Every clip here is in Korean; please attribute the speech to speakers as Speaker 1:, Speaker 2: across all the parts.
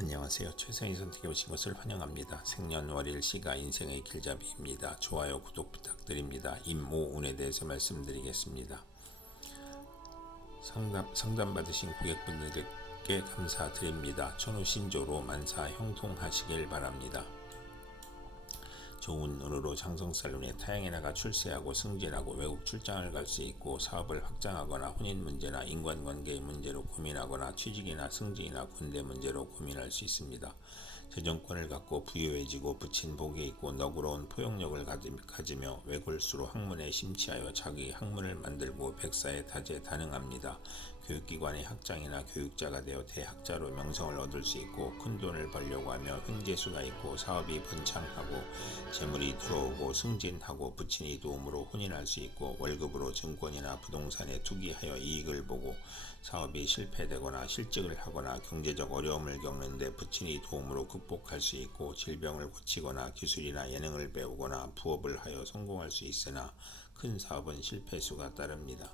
Speaker 1: 안녕하세요. 최선희 선택해 오신 것을 환영합니다. 생년월일 시가 인생의 길잡이입니다. 좋아요, 구독 부탁드립니다. 임모운에 대해서 말씀드리겠습니다. 상담, 상담 받으신 고객분들께 감사드립니다. 천우 신조로 만사 형통하시길 바랍니다. 좋은 운으로 장성살론에 타향에 나가 출세하고 승진하고 외국 출장을 갈 수 있고 사업을 확장하거나 혼인 문제나 인간관계의 문제로 고민하거나 취직이나 승진이나 군대 문제로 고민할 수 있습니다. 재정권을 갖고 부유해지고 붙인 복이 있고 너그러운 포용력을 가지며 외골수로 학문에 심취하여 자기 학문을 만들고 백사에 다재 다능합니다. 교육기관의 학장이나 교육자가 되어 대학자로 명성을 얻을 수 있고 큰 돈을 벌려고 하며 횡재수가 있고 사업이 번창하고 재물이 들어오고 승진하고 부친이 도움으로 혼인할 수 있고 월급으로 증권이나 부동산에 투기하여 이익을 보고 사업이 실패되거나 실직을 하거나 경제적 어려움을 겪는데 부친이 도움으로 극복할 수 있고 질병을 고치거나 기술이나 예능을 배우거나 부업을 하여 성공할 수 있으나 큰 사업은 실패수가 따릅니다.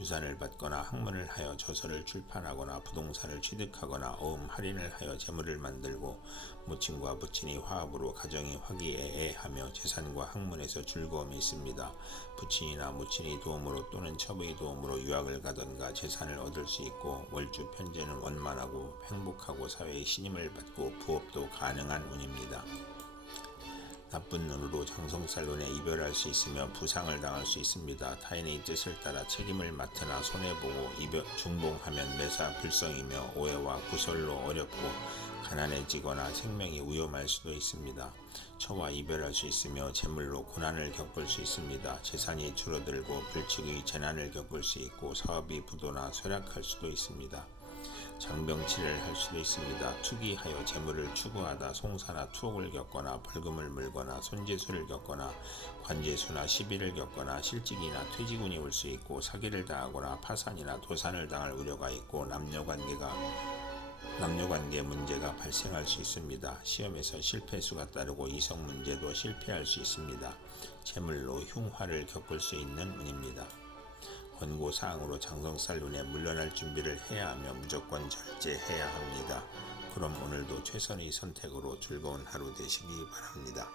Speaker 1: 유산을 받거나 학문을 하여 저서를 출판하거나 부동산을 취득하거나 어음 할인을 하여 재물을 만들고 모친과 부친이 화합으로 가정이 화기애애하며 재산과 학문에서 즐거움이 있습니다. 부친이나 모친이 도움으로 또는 첩의 도움으로 유학을 가던가 재산을 얻을 수 있고 월주 편제는 원만하고 행복하고 사회의 신임을 받고 부업도 가능한 운입니다. 나쁜 눈으로 장성살론에 이별할 수 있으며 부상을 당할 수 있습니다. 타인의 뜻을 따라 책임을 맡으나 손해보고 이별, 중봉하면 매사 불성이며 오해와 구설로 어렵고 가난해지거나 생명이 위험할 수도 있습니다. 처와 이별할 수 있으며 재물로 고난을 겪을 수 있습니다. 재산이 줄어들고 불측의 재난을 겪을 수 있고 사업이 부도나 쇠락할 수도 있습니다. 장병치레를 할 수도 있습니다. 투기하여 재물을 추구하다 송사나 투옥을 겪거나 벌금을 물거나 손재수를 겪거나 관재수나 시비를 겪거나 실직이나 퇴직운이 올 수 있고 사기를 당하거나 파산이나 도산을 당할 우려가 있고 남녀관계가 남녀관계 문제가 발생할 수 있습니다. 시험에서 실패수가 따르고 이성 문제도 실패할 수 있습니다. 재물로 흉화를 겪을 수 있는 운입니다. 권고사항으로 장성살룬에 물러날 준비를 해야 하며 무조건 절제해야 합니다. 그럼 오늘도 최선의 선택으로 즐거운 하루 되시기 바랍니다.